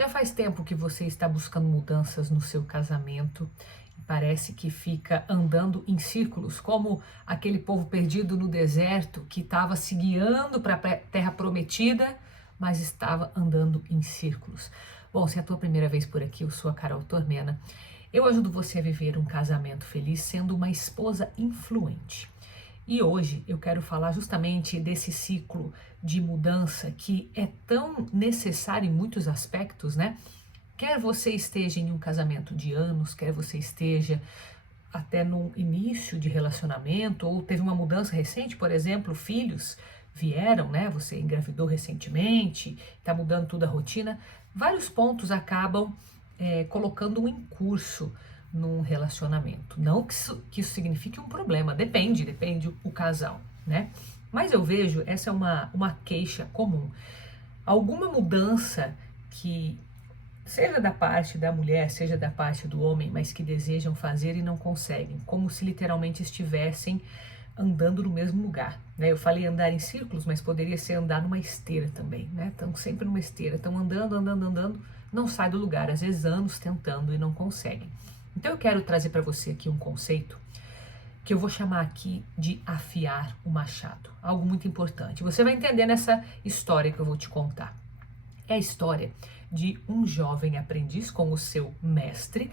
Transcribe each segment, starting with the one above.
Já faz tempo que você está buscando mudanças no seu casamento e parece que fica andando em círculos, como aquele povo perdido no deserto que estava se guiando para a terra prometida, mas estava andando em círculos. Bom, se é a tua primeira vez por aqui, eu sou a Carol Tormena. Eu ajudo você a viver um casamento feliz sendo uma esposa influente. E hoje eu quero falar justamente desse ciclo de mudança que é tão necessário em muitos aspectos, né? Quer você esteja em um casamento de anos, quer você esteja até no início de relacionamento, ou teve uma mudança recente, por exemplo, filhos vieram, né? Você engravidou recentemente, está mudando toda a rotina. Vários pontos acabam colocando um curso num relacionamento. Não que isso signifique um problema, depende o casal, né? Mas eu vejo, essa é uma queixa comum. Alguma mudança que seja da parte da mulher, seja da parte do homem, mas que desejam fazer e não conseguem, como se literalmente estivessem andando no mesmo lugar, né? Eu falei andar em círculos, mas poderia ser andar numa esteira também, né? Estão sempre numa esteira, estão andando, não sai do lugar, às vezes anos tentando e não conseguem. Então eu quero trazer para você aqui um conceito que eu vou chamar aqui de afiar o machado, algo muito importante. Você vai entender nessa história que eu vou te contar. É a história de um jovem aprendiz com o seu mestre,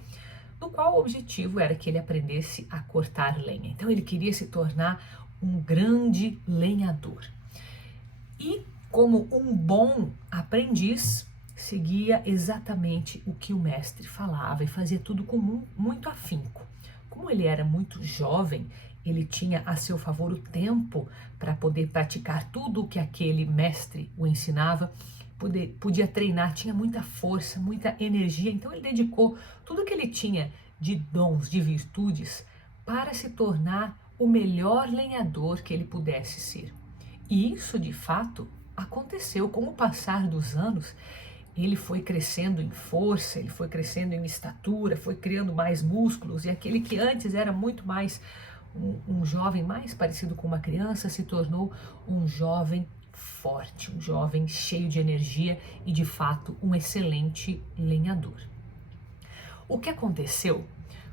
no qual o objetivo era que ele aprendesse a cortar lenha. Então ele queria se tornar um grande lenhador. E como um bom aprendiz, seguia exatamente o que o mestre falava e fazia tudo com muito afinco. Como ele era muito jovem, ele tinha a seu favor o tempo para poder praticar tudo o que aquele mestre o ensinava, podia treinar, tinha muita força, muita energia, então ele dedicou tudo que ele tinha de dons, de virtudes, para se tornar o melhor lenhador que ele pudesse ser. E isso, de fato, aconteceu. Com o passar dos anos, ele foi crescendo em força, ele foi crescendo em estatura, foi criando mais músculos, e aquele que antes era muito mais um jovem mais parecido com uma criança se tornou um jovem forte, um jovem cheio de energia e, de fato, um excelente lenhador. O que aconteceu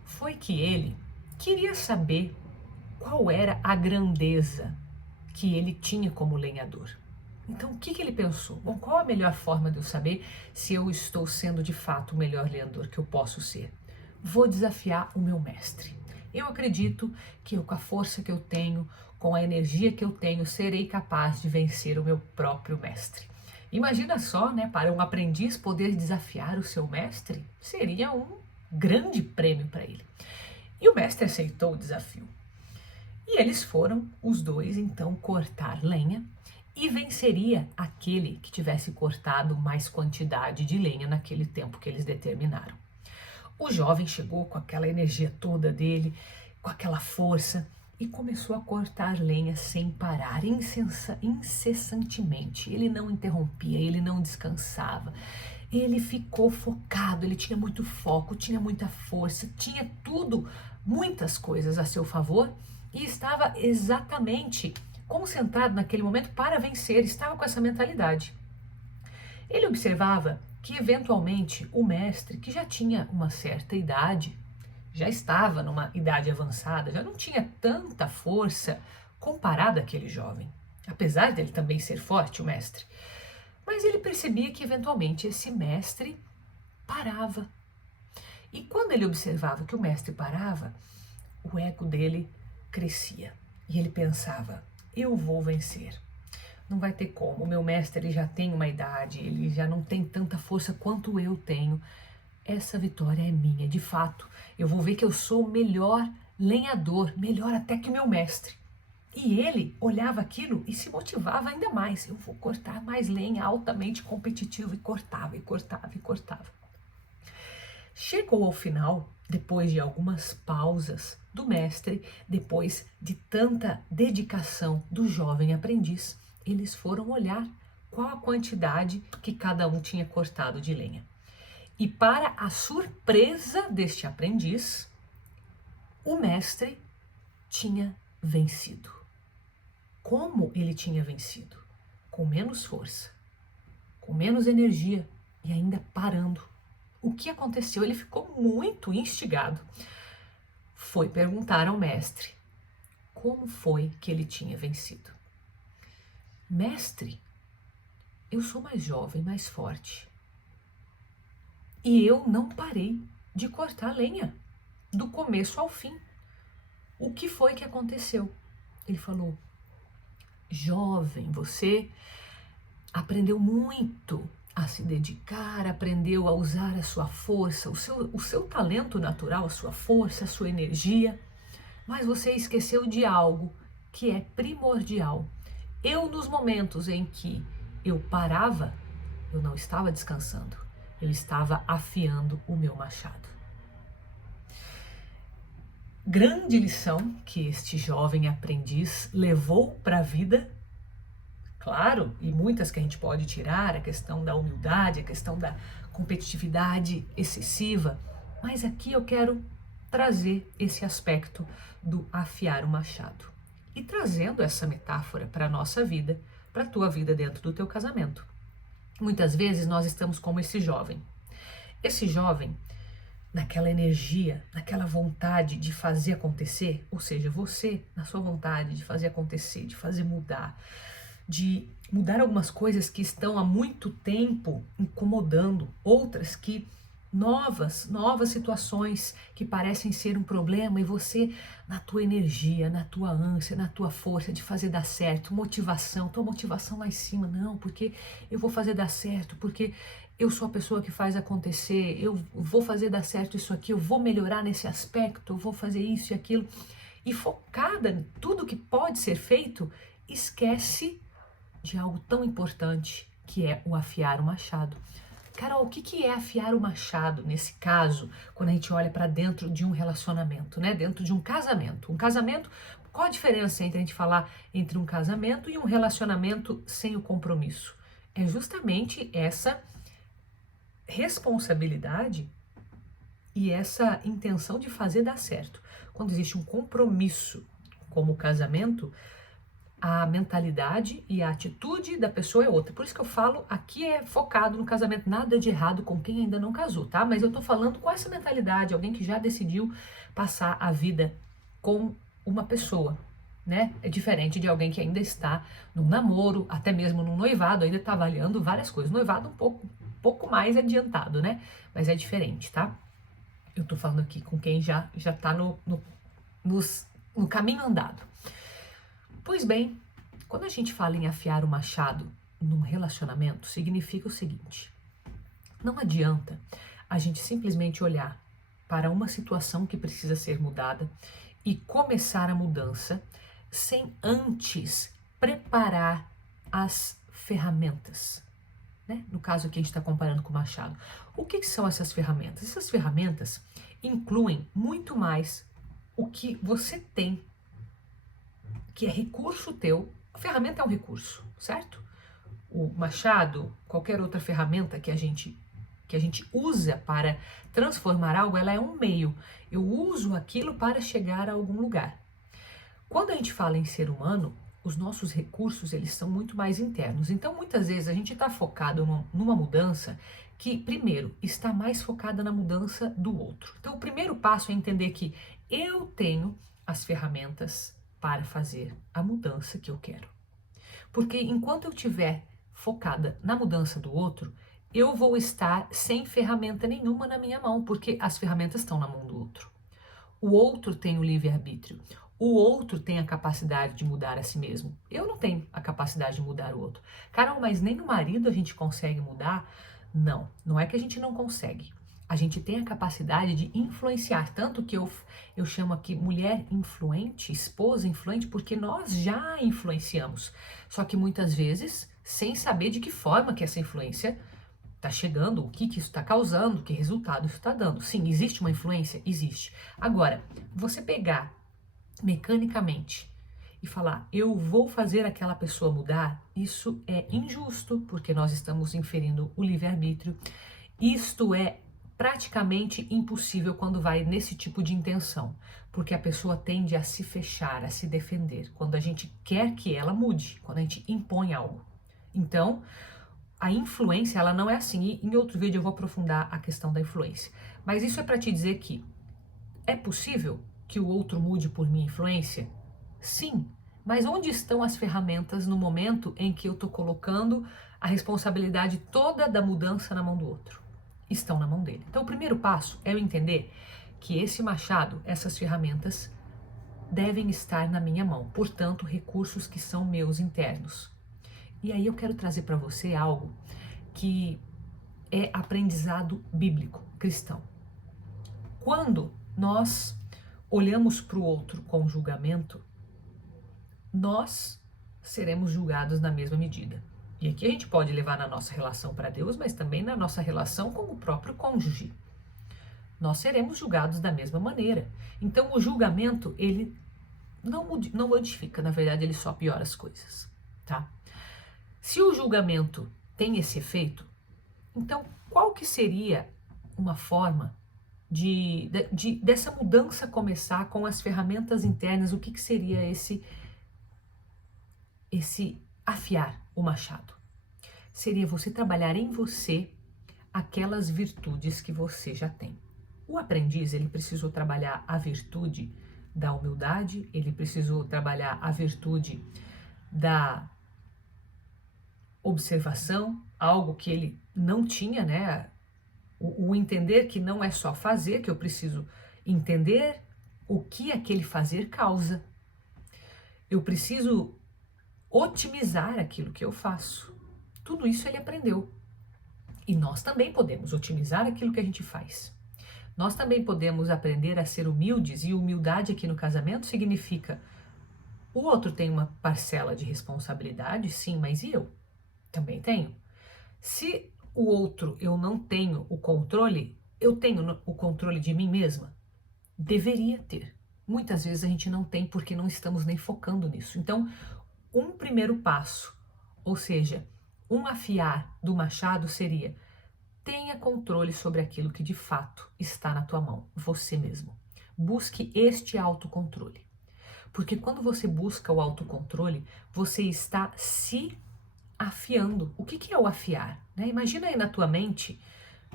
foi que ele queria saber qual era a grandeza que ele tinha como lenhador. Então, o que ele pensou? Bom, qual a melhor forma de eu saber se eu estou sendo de fato o melhor lenhador que eu posso ser? Vou desafiar o meu mestre. Eu acredito que eu, com a força que eu tenho, com a energia que eu tenho, serei capaz de vencer o meu próprio mestre. Imagina só, né, para um aprendiz poder desafiar o seu mestre, seria um grande prêmio para ele. E o mestre aceitou o desafio. E eles foram, os dois, então, cortar lenha e venceria aquele que tivesse cortado mais quantidade de lenha naquele tempo que eles determinaram. O jovem chegou com aquela energia toda dele, com aquela força, e começou a cortar lenha sem parar, incessantemente. Ele não interrompia, ele não descansava. Ele ficou focado, ele tinha muito foco, tinha muita força, tinha tudo, muitas coisas a seu favor e estava exatamente concentrado naquele momento para vencer, estava com essa mentalidade. Ele observava que eventualmente o mestre, que já tinha uma certa idade, já estava numa idade avançada, já não tinha tanta força comparado àquele jovem, apesar dele também ser forte, o mestre. Mas ele percebia que eventualmente esse mestre parava. E quando ele observava que o mestre parava, o ego dele crescia. E ele pensava: eu vou vencer. Não vai ter como. O meu mestre ele já tem uma idade, ele já não tem tanta força quanto eu tenho. Essa vitória é minha, de fato. Eu vou ver que eu sou o melhor lenhador, melhor até que o meu mestre. E ele olhava aquilo e se motivava ainda mais. Eu vou cortar mais lenha, altamente competitivo, e cortava, e cortava, e cortava. Chegou ao final, depois de algumas pausas do mestre, depois de tanta dedicação do jovem aprendiz, eles foram olhar qual a quantidade que cada um tinha cortado de lenha. E para a surpresa deste aprendiz, o mestre tinha vencido. Como ele tinha vencido? Com menos força, com menos energia, e ainda parando. O que aconteceu? Ele ficou muito instigado. Foi perguntar ao mestre como foi que ele tinha vencido. Mestre, eu sou mais jovem, mais forte. E eu não parei de cortar lenha, do começo ao fim. O que foi que aconteceu? Ele falou, jovem, você aprendeu muito a se dedicar, aprendeu a usar a sua força, o seu talento natural, a sua força, a sua energia, mas você esqueceu de algo que é primordial. Eu, nos momentos em que eu parava, eu não estava descansando, eu estava afiando o meu machado. Grande lição que este jovem aprendiz levou para a vida, claro, e muitas que a gente pode tirar, a questão da humildade, a questão da competitividade excessiva, mas aqui eu quero trazer esse aspecto do afiar o machado. E trazendo essa metáfora para a nossa vida, para a tua vida dentro do teu casamento. Muitas vezes nós estamos como esse jovem. Esse jovem, naquela energia, naquela vontade de fazer acontecer, ou seja, você, na sua vontade de fazer acontecer, de fazer mudar, de mudar algumas coisas que estão há muito tempo incomodando, outras que novas situações que parecem ser um problema e você, na tua energia, na tua ânsia, na tua força de fazer dar certo, motivação, tua motivação lá em cima, não, porque eu vou fazer dar certo, porque eu sou a pessoa que faz acontecer, eu vou fazer dar certo isso aqui, eu vou melhorar nesse aspecto, eu vou fazer isso e aquilo, e focada em tudo que pode ser feito, esquece de algo tão importante que é o afiar o machado. Carol, o que é afiar o machado nesse caso, quando a gente olha para dentro de um relacionamento, né? Dentro de um casamento. Um casamento, qual a diferença entre a gente falar entre um casamento e um relacionamento sem o compromisso? É justamente essa responsabilidade e essa intenção de fazer dar certo. Quando existe um compromisso, como o casamento, a mentalidade e a atitude da pessoa é outra. Por isso que eu falo, aqui é focado no casamento, nada de errado com quem ainda não casou, tá? Mas eu tô falando com essa mentalidade, alguém que já decidiu passar a vida com uma pessoa, né? É diferente de alguém que ainda está num namoro, até mesmo num noivado, ainda tá avaliando várias coisas. Noivado um pouco mais adiantado, né? Mas é diferente, tá? Eu tô falando aqui com quem já tá no caminho andado. Pois bem, quando a gente fala em afiar o machado num relacionamento, significa o seguinte: não adianta a gente simplesmente olhar para uma situação que precisa ser mudada e começar a mudança sem antes preparar as ferramentas. Né? No caso aqui a gente está comparando com o machado. O que são essas ferramentas? Essas ferramentas incluem muito mais o que você tem, que é recurso teu. A ferramenta é um recurso, certo? O machado, qualquer outra ferramenta que a gente usa para transformar algo, ela é um meio. Eu uso aquilo para chegar a algum lugar. Quando a gente fala em ser humano, os nossos recursos, eles são muito mais internos. Então, muitas vezes, a gente está focado numa mudança que, primeiro, está mais focada na mudança do outro. Então, o primeiro passo é entender que eu tenho as ferramentas para fazer a mudança que eu quero. Porque enquanto eu estiver focada na mudança do outro, eu vou estar sem ferramenta nenhuma na minha mão, porque as ferramentas estão na mão do outro. O outro tem o livre-arbítrio. O outro tem a capacidade de mudar a si mesmo. Eu não tenho a capacidade de mudar o outro. Carol, mas nem o marido a gente consegue mudar? Não, não é que a gente não consegue. A gente tem a capacidade de influenciar, tanto que eu chamo aqui mulher influente, esposa influente, porque nós já influenciamos. Só que muitas vezes, sem saber de que forma que essa influência está chegando, o que isso está causando, que resultado isso está dando. Sim, existe uma influência? Existe. Agora, você pegar mecanicamente e falar, eu vou fazer aquela pessoa mudar, isso é injusto, porque nós estamos inferindo o livre-arbítrio. Isto é praticamente impossível quando vai nesse tipo de intenção, porque a pessoa tende a se fechar, a se defender, quando a gente quer que ela mude, quando a gente impõe algo. Então, a influência, ela não é assim. E em outro vídeo eu vou aprofundar a questão da influência. Mas isso é para te dizer que é possível que o outro mude por minha influência? Sim. Mas onde estão as ferramentas no momento em que eu estou colocando a responsabilidade toda da mudança na mão do outro? Estão na mão dele. Então o primeiro passo é eu entender que esse machado, essas ferramentas, devem estar na minha mão. Portanto, recursos que são meus internos. E aí eu quero trazer para você algo que é aprendizado bíblico cristão. Quando nós olhamos para o outro com julgamento, nós seremos julgados na mesma medida. E aqui a gente pode levar na nossa relação para Deus, mas também na nossa relação com o próprio cônjuge. Nós seremos julgados da mesma maneira. Então o julgamento, ele não modifica, na verdade ele só piora as coisas, tá? Se o julgamento tem esse efeito, então qual que seria uma forma dessa mudança começar com as ferramentas internas? O que seria esse afiar o machado? Seria você trabalhar em você aquelas virtudes que você já tem. O aprendiz, ele precisou trabalhar a virtude da humildade, ele precisou trabalhar a virtude da observação, algo que ele não tinha, né? O entender que não é só fazer, que eu preciso entender o que aquele fazer causa. Eu preciso otimizar aquilo que eu faço. Tudo isso ele aprendeu. E nós também podemos otimizar aquilo que a gente faz. Nós também podemos aprender a ser humildes, e humildade aqui no casamento significa: o outro tem uma parcela de responsabilidade, sim, mas e eu? Também tenho. Se o outro eu não tenho o controle, eu tenho o controle de mim mesma? Deveria ter. Muitas vezes a gente não tem porque não estamos nem focando nisso. Então, um primeiro passo, ou seja, um afiar do machado seria: tenha controle sobre aquilo que de fato está na tua mão, você mesmo. Busque este autocontrole. Porque quando você busca o autocontrole, você está se afiando. O que é o afiar? Né? Imagina aí na tua mente,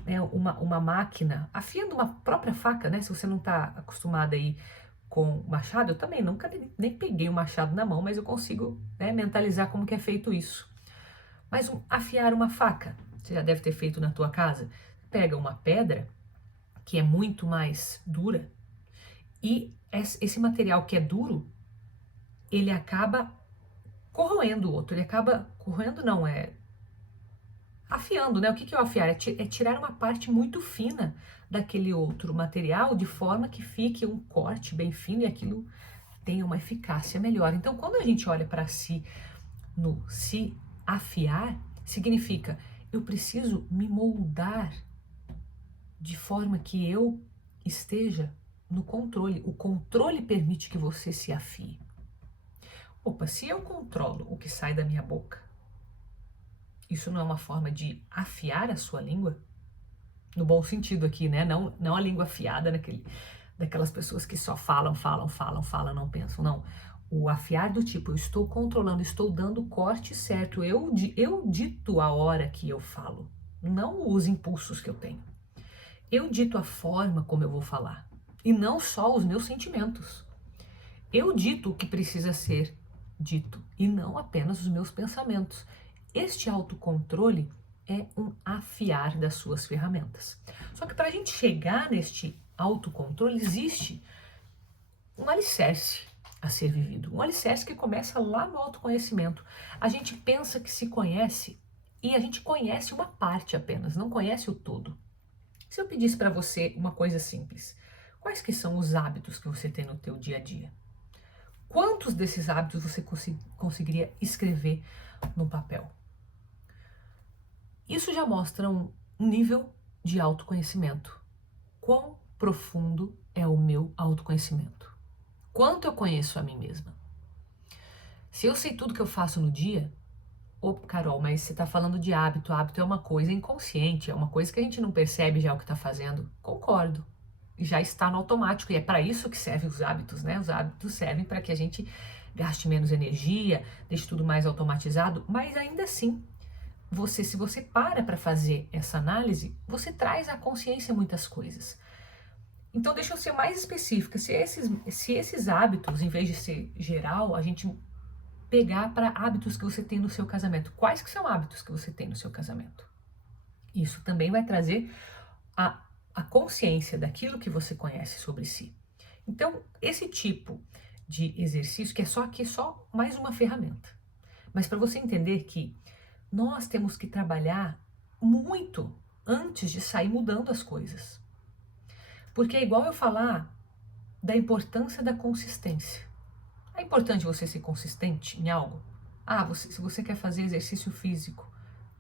né, uma máquina afiando uma própria faca, né? Se você não está acostumado aí com machado, eu também nunca nem peguei o machado na mão, mas eu consigo, né, mentalizar como que é feito isso. Mas afiar uma faca, você já deve ter feito na tua casa. Pega uma pedra que é muito mais dura e esse material que é duro, ele acaba corroendo o outro, ele acaba corroendo, não, é afiando, né? O que é o afiar? É tirar uma parte muito fina daquele outro material de forma que fique um corte bem fino e aquilo tenha uma eficácia melhor. Então, quando a gente olha para si no se afiar, significa: eu preciso me moldar de forma que eu esteja no controle. O controle permite que você se afie. Opa, se eu controlo o que sai da minha boca, isso não é uma forma de afiar a sua língua? No bom sentido aqui, né? Não a língua afiada daquelas pessoas que só falam, não pensam, não. O afiar do tipo: eu estou controlando, estou dando o corte certo, eu dito a hora que eu falo, não os impulsos que eu tenho. Eu dito a forma como eu vou falar, e não só os meus sentimentos. Eu dito o que precisa ser dito, e não apenas os meus pensamentos. Este autocontrole é um afiar das suas ferramentas. Só que para a gente chegar neste autocontrole, existe um alicerce a ser vivido. Um alicerce que começa lá no autoconhecimento. A gente pensa que se conhece e a gente conhece uma parte apenas, não conhece o todo. Se eu pedisse para você uma coisa simples: quais que são os hábitos que você tem no teu dia a dia? Quantos desses hábitos você conseguiria escrever no papel? Isso já mostra um nível de autoconhecimento. Quão profundo é o meu autoconhecimento? Quanto eu conheço a mim mesma? Se eu sei tudo que eu faço no dia, Carol, mas você está falando de hábito. Hábito é uma coisa inconsciente, é uma coisa que a gente não percebe já o que está fazendo. Concordo. Já está no automático e é para isso que servem os hábitos, né? Os hábitos servem para que a gente gaste menos energia, deixe tudo mais automatizado, mas ainda assim, se você para fazer essa análise, você traz à consciência muitas coisas. Então, deixa eu ser mais específica. Se esses hábitos, em vez de ser geral, a gente pegar para hábitos que você tem no seu casamento. Quais que são hábitos que você tem no seu casamento? Isso também vai trazer a consciência daquilo que você conhece sobre si. Então, esse tipo de exercício, que é só mais uma ferramenta. Mas para você entender que nós temos que trabalhar muito antes de sair mudando as coisas. Porque é igual eu falar da importância da consistência. É importante você ser consistente em algo? Se você quer fazer exercício físico,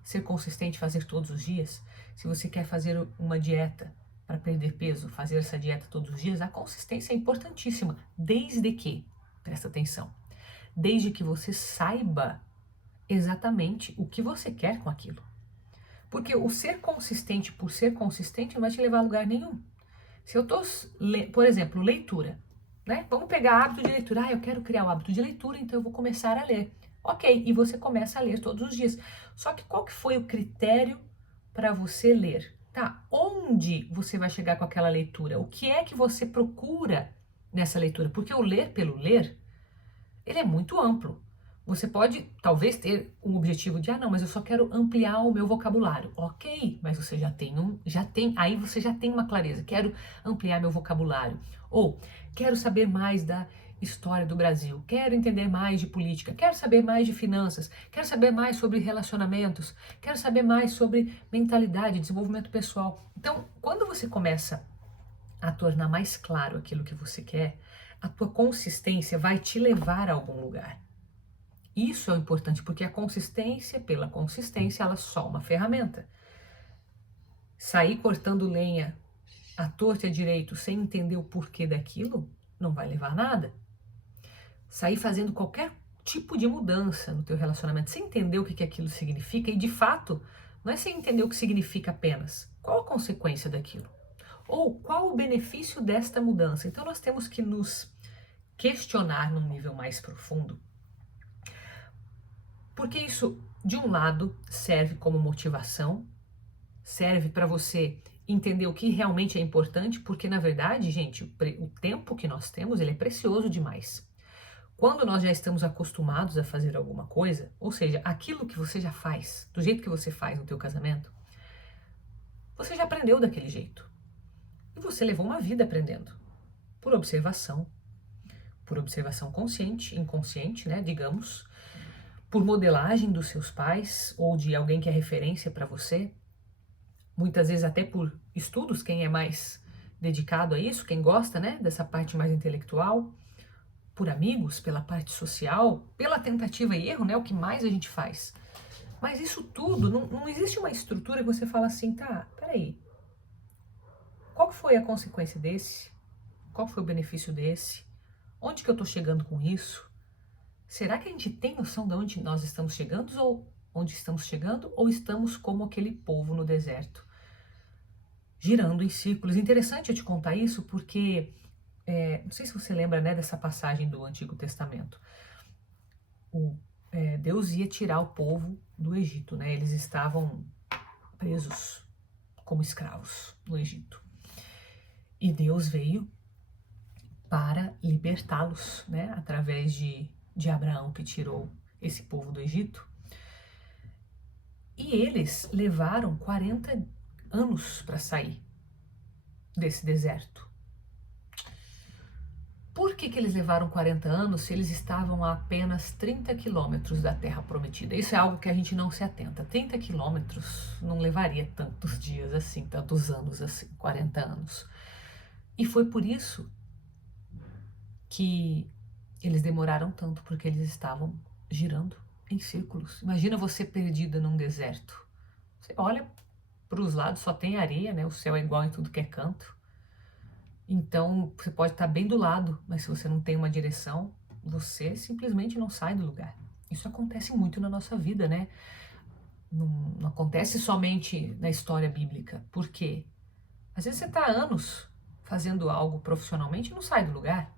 ser consistente, fazer todos os dias. Se você quer fazer uma dieta para perder peso, fazer essa dieta todos os dias, a consistência é importantíssima, desde que, presta atenção, desde que você saiba exatamente o que você quer com aquilo. Porque o ser consistente por ser consistente não vai te levar a lugar nenhum. Se eu estou, por exemplo, leitura, né? Vamos pegar hábito de leitura. Eu quero criar o hábito de leitura, então eu vou começar a ler. Ok, e você começa a ler todos os dias. Só que qual que foi o critério para você ler? Tá, onde você vai chegar com aquela leitura? O que é que você procura nessa leitura? Porque o ler pelo ler, ele é muito amplo. Você pode, talvez, ter um objetivo de, não, mas eu só quero ampliar o meu vocabulário. Ok, mas você aí você já tem uma clareza. Quero ampliar meu vocabulário. Ou, quero saber mais da história do Brasil. Quero entender mais de política. Quero saber mais de finanças. Quero saber mais sobre relacionamentos. Quero saber mais sobre mentalidade, desenvolvimento pessoal. Então, quando você começa a tornar mais claro aquilo que você quer, a tua consistência vai te levar a algum lugar. Isso é o importante, porque a consistência, pela consistência, ela é só uma ferramenta. Sair cortando lenha à torta e à direito sem entender o porquê daquilo, não vai levar a nada. Sair fazendo qualquer tipo de mudança no teu relacionamento sem entender o que aquilo significa, e de fato, não é sem entender o que significa apenas. Qual a consequência daquilo? Ou qual o benefício desta mudança? Então nós temos que nos questionar num nível mais profundo. Porque isso, de um lado, serve como motivação, serve para você entender o que realmente é importante, porque na verdade, gente, o tempo que nós temos, ele é precioso demais. Quando nós já estamos acostumados a fazer alguma coisa, ou seja, aquilo que você já faz, do jeito que você faz no teu casamento, você já aprendeu daquele jeito. E você levou uma vida aprendendo, por observação consciente, inconsciente, né, digamos, por modelagem dos seus pais ou de alguém que é referência para você, muitas vezes até por estudos, quem é mais dedicado a isso, quem gosta, né, dessa parte mais intelectual, por amigos, pela parte social, pela tentativa e erro, né, o que mais a gente faz. Mas isso tudo, não existe uma estrutura que você fala assim, tá, peraí, qual foi a consequência desse? Qual foi o benefício desse? Onde que eu tô chegando com isso? Será que a gente tem noção de onde nós estamos chegando ou estamos como aquele povo no deserto, girando em círculos? Interessante eu te contar isso porque, não sei se você lembra, né, dessa passagem do Antigo Testamento. Deus ia tirar o povo do Egito, né? Eles estavam presos como escravos no Egito. E Deus veio para libertá-los, né, através de Abraão, que tirou esse povo do Egito. E eles levaram 40 anos para sair desse deserto. Por que eles levaram 40 anos se eles estavam a apenas 30 quilômetros da Terra Prometida? Isso é algo que a gente não se atenta. 30 quilômetros não levaria tantos dias assim, tantos anos assim, 40 anos. E foi por isso que eles demoraram tanto, porque eles estavam girando em círculos. Imagina você perdida num deserto. Você olha para os lados, só tem areia, né? O céu é igual em tudo que é canto. Então, você pode estar bem do lado, mas se você não tem uma direção, você simplesmente não sai do lugar. Isso acontece muito na nossa vida, né? Não acontece somente na história bíblica. Por quê? Às vezes você está há anos fazendo algo profissionalmente e não sai do lugar.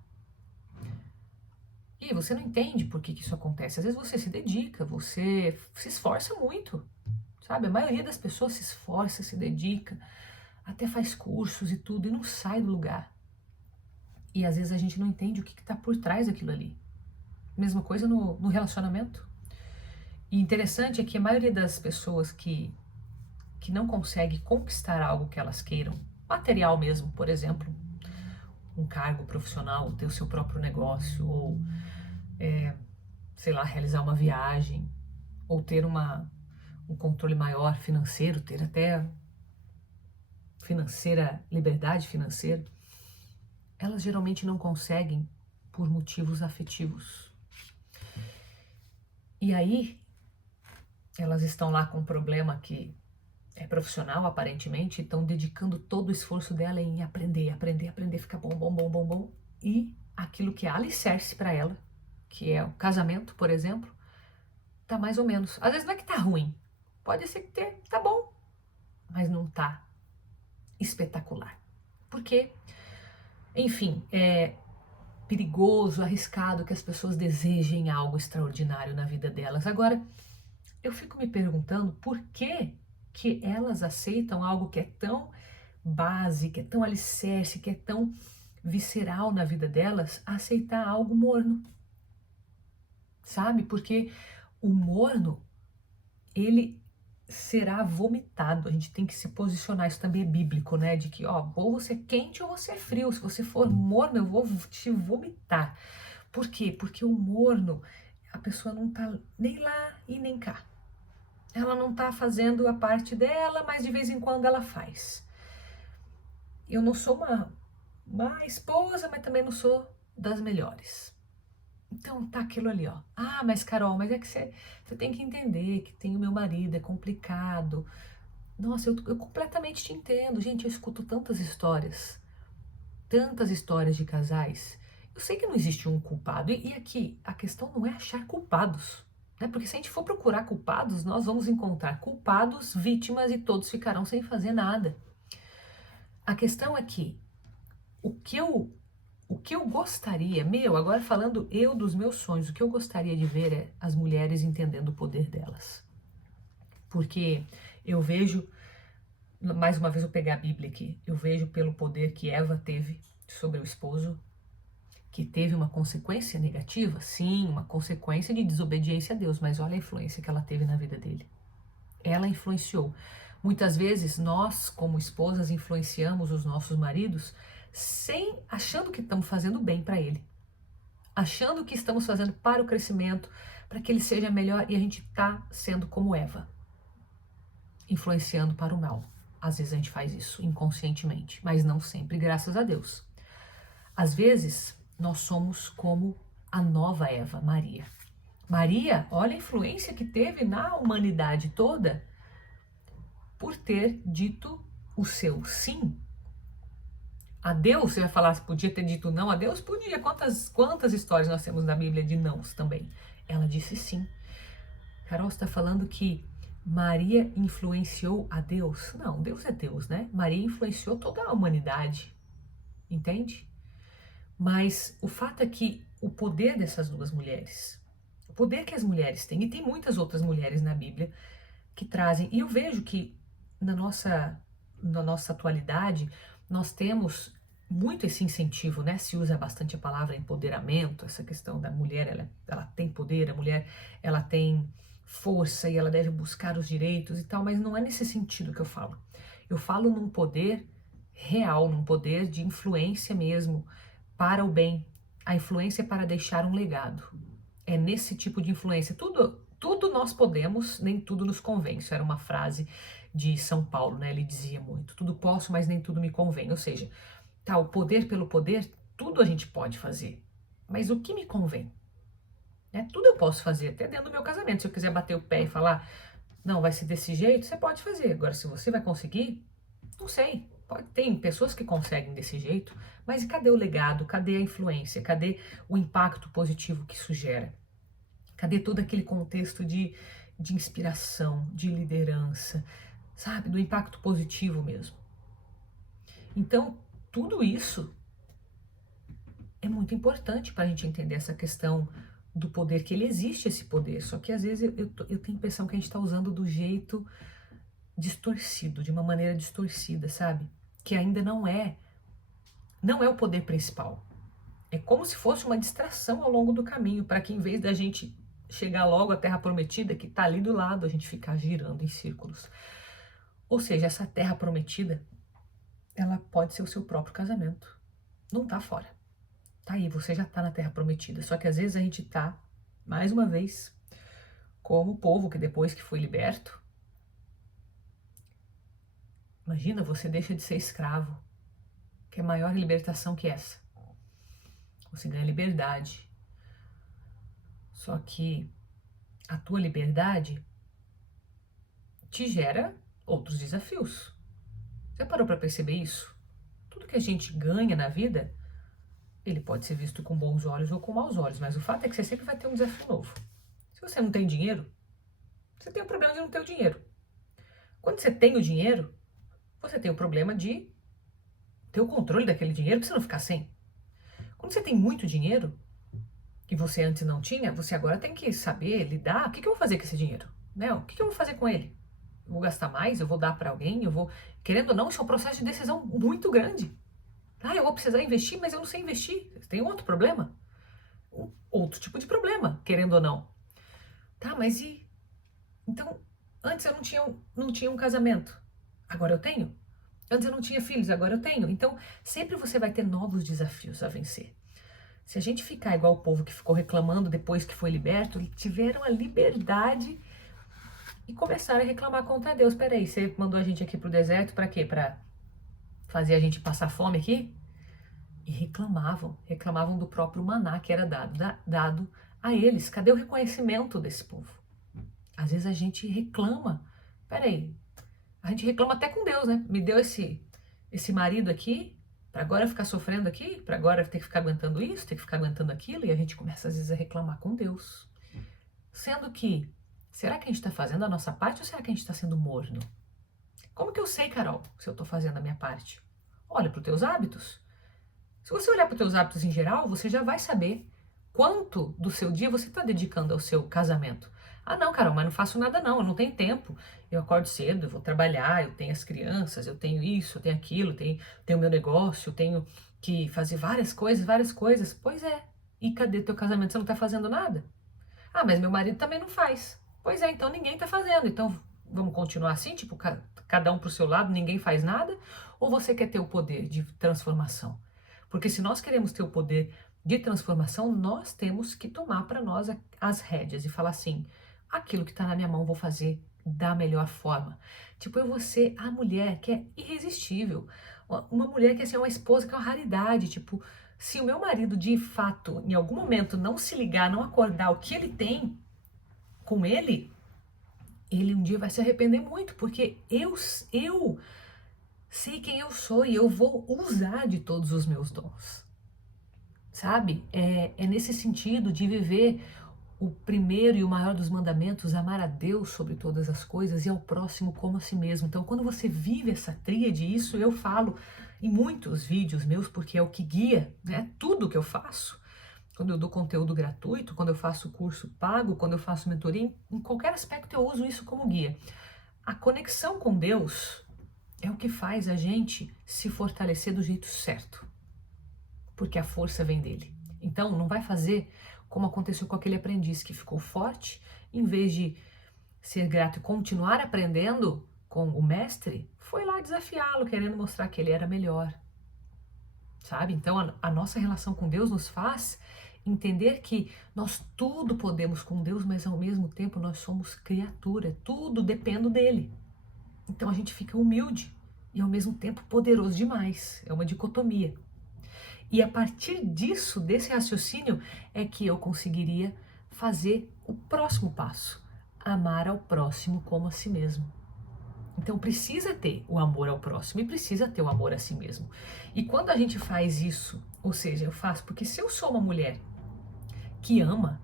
E você não entende por que isso acontece. Às vezes você se dedica, você se esforça muito, sabe? A maioria das pessoas se esforça, se dedica, até faz cursos e tudo, e não sai do lugar. E às vezes a gente não entende o que está por trás daquilo ali. Mesma coisa no relacionamento. E interessante é que a maioria das pessoas que não consegue conquistar algo que elas queiram, material mesmo, por exemplo, um cargo profissional, ter o seu próprio negócio, ou, sei lá, realizar uma viagem, ou ter um controle maior financeiro, ter até liberdade financeira, elas geralmente não conseguem por motivos afetivos. E aí, elas estão lá com um problema que é profissional, aparentemente, e estão dedicando todo o esforço dela em aprender, ficar bom. E aquilo que é alicerce para ela, que é o casamento, por exemplo, tá mais ou menos. Às vezes não é que tá ruim, pode ser que tá bom, mas não tá espetacular. Por quê? Enfim, é perigoso, arriscado que as pessoas desejem algo extraordinário na vida delas. Agora, eu fico me perguntando por que elas aceitam algo que é tão base, que é tão alicerce, que é tão visceral na vida delas, aceitar algo morno. Sabe? Porque o morno, ele será vomitado. A gente tem que se posicionar, isso também é bíblico, né? De que, ó, ou você é quente ou você é frio. Se você for morno, eu vou te vomitar. Por quê? Porque o morno, a pessoa não tá nem lá e nem cá. Ela não tá fazendo a parte dela, mas de vez em quando ela faz. Eu não sou uma esposa, mas também não sou das melhores. Então tá aquilo ali, ó. Ah, mas Carol, mas é que você tem que entender que tem o meu marido, é complicado. Nossa, eu completamente te entendo. Gente, eu escuto tantas histórias de casais. Eu sei que não existe um culpado. E aqui, a questão não é achar culpados, né? Porque se a gente for procurar culpados, nós vamos encontrar culpados, vítimas e todos ficarão sem fazer nada. A questão é que o que eu gostaria, agora falando eu dos meus sonhos, o que eu gostaria de ver é as mulheres entendendo o poder delas. Porque eu vejo, mais uma vez eu pegar a Bíblia aqui, eu vejo pelo poder que Eva teve sobre o esposo, que teve uma consequência negativa, sim, uma consequência de desobediência a Deus, mas olha a influência que ela teve na vida dele. Ela influenciou. Muitas vezes nós, como esposas, influenciamos os nossos maridos achando que estamos fazendo bem para ele, achando que estamos fazendo para o crescimento, para que ele seja melhor, e a gente está sendo como Eva, influenciando para o mal. Às vezes a gente faz isso inconscientemente, mas não sempre, graças a Deus. Às vezes nós somos como a nova Eva, Maria. Maria, olha a influência que teve na humanidade toda por ter dito o seu sim a Deus. Você vai falar se podia ter dito não a Deus? Podia. Quantas histórias nós temos na Bíblia de nãos também? Ela disse sim. Carol, você está falando que Maria influenciou a Deus? Não, Deus é Deus, né? Maria influenciou toda a humanidade, entende? Mas o fato é que o poder dessas duas mulheres, o poder que as mulheres têm, e tem muitas outras mulheres na Bíblia que trazem, e eu vejo que na nossa atualidade, nós temos muito esse incentivo, né? Se usa bastante a palavra empoderamento, essa questão da mulher, ela tem poder, a mulher, ela tem força e ela deve buscar os direitos e tal, mas não é nesse sentido que eu falo. Eu falo num poder real, num poder de influência mesmo, para o bem. A influência é para deixar um legado. É nesse tipo de influência. Tudo nós podemos, nem tudo nos convém. Isso era uma frase de São Paulo, né? Ele dizia muito: tudo posso, mas nem tudo me convém. Ou seja, tá, o poder pelo poder, tudo a gente pode fazer. Mas o que me convém? Né? Tudo eu posso fazer, até dentro do meu casamento. Se eu quiser bater o pé e falar, não, vai ser desse jeito, você pode fazer. Agora, se você vai conseguir, não sei. Tem pessoas que conseguem desse jeito, mas cadê o legado? Cadê a influência? Cadê o impacto positivo que isso gera? Cadê todo aquele contexto de inspiração, de liderança, sabe? Do impacto positivo mesmo. Então, tudo isso é muito importante para a gente entender essa questão do poder, que ele existe, esse poder, só que às vezes eu tenho a impressão que a gente está usando do jeito distorcido, de uma maneira distorcida, sabe? Que ainda não é o poder principal. É como se fosse uma distração ao longo do caminho, para que em vez da gente chegar logo à Terra Prometida, que está ali do lado, a gente ficar girando em círculos. Ou seja, essa Terra Prometida, ela pode ser o seu próprio casamento. Não tá fora. Tá aí, você já tá na Terra Prometida. Só que às vezes a gente tá, mais uma vez, como o povo que depois que foi liberto. Imagina, você deixa de ser escravo. Que é maior libertação que essa. Você ganha liberdade. Só que a tua liberdade te gera outros desafios. Você parou para perceber isso? Tudo que a gente ganha na vida, ele pode ser visto com bons olhos ou com maus olhos, mas o fato é que você sempre vai ter um desafio novo. Se você não tem dinheiro, você tem o problema de não ter o dinheiro. Quando você tem o dinheiro, você tem o problema de ter o controle daquele dinheiro para você não ficar sem. Quando você tem muito dinheiro, e você antes não tinha, você agora tem que saber lidar. O que eu vou fazer com esse dinheiro? Né? O que eu vou fazer com ele? Eu vou gastar mais? Eu vou dar para alguém? Eu vou... Querendo ou não, isso é um processo de decisão muito grande. Ah, eu vou precisar investir, mas eu não sei investir. Tem outro problema? Outro tipo de problema, querendo ou não. Tá, mas e... Então, antes eu não tinha um casamento. Agora eu tenho. Antes eu não tinha filhos, agora eu tenho. Então, sempre você vai ter novos desafios a vencer. Se a gente ficar igual o povo que ficou reclamando depois que foi liberto, tiveram a liberdade e começaram a reclamar contra Deus. Peraí, você mandou a gente aqui pro deserto para quê? Para fazer a gente passar fome aqui? E reclamavam do próprio maná que era dado a eles. Cadê o reconhecimento desse povo? Às vezes a gente reclama. Peraí, a gente reclama até com Deus, né? Me deu esse marido aqui, para agora ficar sofrendo aqui, para agora ter que ficar aguentando isso, ter que ficar aguentando aquilo, e a gente começa às vezes a reclamar com Deus. Sendo que, será que a gente está fazendo a nossa parte ou será que a gente está sendo morno? Como que eu sei, Carol, se eu estou fazendo a minha parte? Olha para os teus hábitos. Se você olhar para os teus hábitos em geral, você já vai saber quanto do seu dia você está dedicando ao seu casamento. Ah, não, Carol, mas não faço nada não, eu não tenho tempo. Eu acordo cedo, eu vou trabalhar, eu tenho as crianças, eu tenho isso, eu tenho aquilo, tenho o meu negócio, eu tenho que fazer várias coisas, várias coisas. Pois é. E cadê teu casamento? Você não está fazendo nada? Ah, mas meu marido também não faz. Pois é, então ninguém está fazendo. Então vamos continuar assim, tipo, cada um pro seu lado, ninguém faz nada? Ou você quer ter o poder de transformação? Porque se nós queremos ter o poder de transformação, nós temos que tomar para nós as rédeas e falar assim, aquilo que está na minha mão vou fazer da melhor forma. Tipo, eu vou ser a mulher que é irresistível, uma mulher que assim, é uma esposa que é uma raridade, tipo, se o meu marido de fato, em algum momento, não se ligar, não acordar o que ele tem com ele um dia vai se arrepender muito, porque eu sei quem eu sou e eu vou usar de todos os meus dons. Sabe? É nesse sentido de viver o primeiro e o maior dos mandamentos, amar a Deus sobre todas as coisas e ao próximo como a si mesmo. Então, quando você vive essa tríade, isso eu falo em muitos vídeos meus, porque é o que guia, né, tudo que eu faço. Quando eu dou conteúdo gratuito, quando eu faço curso pago, quando eu faço mentoria, em qualquer aspecto eu uso isso como guia. A conexão com Deus é o que faz a gente se fortalecer do jeito certo, porque a força vem dele. Então, não vai fazer como aconteceu com aquele aprendiz que ficou forte, em vez de ser grato e continuar aprendendo com o mestre, foi lá desafiá-lo, querendo mostrar que ele era melhor. Sabe? Então, a nossa relação com Deus nos faz entender que nós tudo podemos com Deus, mas ao mesmo tempo nós somos criatura, tudo depende dele. Então a gente fica humilde e ao mesmo tempo poderoso demais. É uma dicotomia. E a partir disso, desse raciocínio, é que eu conseguiria fazer o próximo passo: amar ao próximo como a si mesmo. Então precisa ter o amor ao próximo e precisa ter o amor a si mesmo. E quando a gente faz isso, ou seja, eu faço, porque se eu sou uma mulher que ama,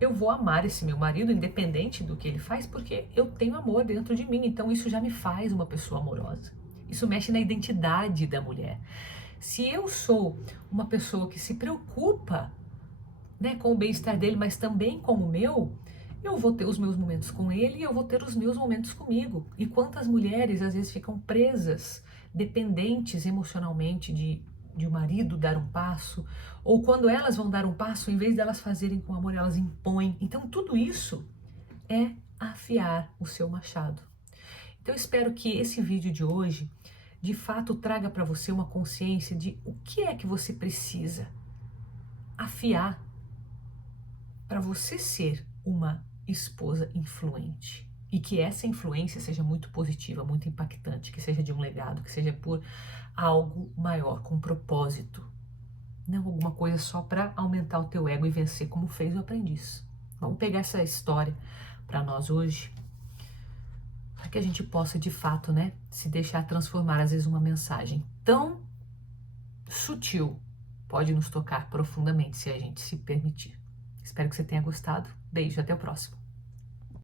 eu vou amar esse meu marido independente do que ele faz, porque eu tenho amor dentro de mim, então isso já me faz uma pessoa amorosa. Isso mexe na identidade da mulher. Se eu sou uma pessoa que se preocupa, né, com o bem-estar dele, mas também com o meu, eu vou ter os meus momentos com ele e eu vou ter os meus momentos comigo. E quantas mulheres às vezes ficam presas, dependentes emocionalmente de um marido dar um passo, ou quando elas vão dar um passo, em vez delas fazerem com amor, elas impõem. Então tudo isso é afiar o seu machado. Então eu espero que esse vídeo de hoje, de fato, traga para você uma consciência de o que é que você precisa afiar para você ser uma esposa influente. E que essa influência seja muito positiva, muito impactante, que seja de um legado, que seja por algo maior, com propósito. Não alguma coisa só para aumentar o teu ego e vencer, como fez o aprendiz. Vamos pegar essa história para nós hoje, para que a gente possa de fato, né, se deixar transformar. Às vezes uma mensagem tão sutil pode nos tocar profundamente se a gente se permitir. Espero que você tenha gostado. Beijo, até o próximo.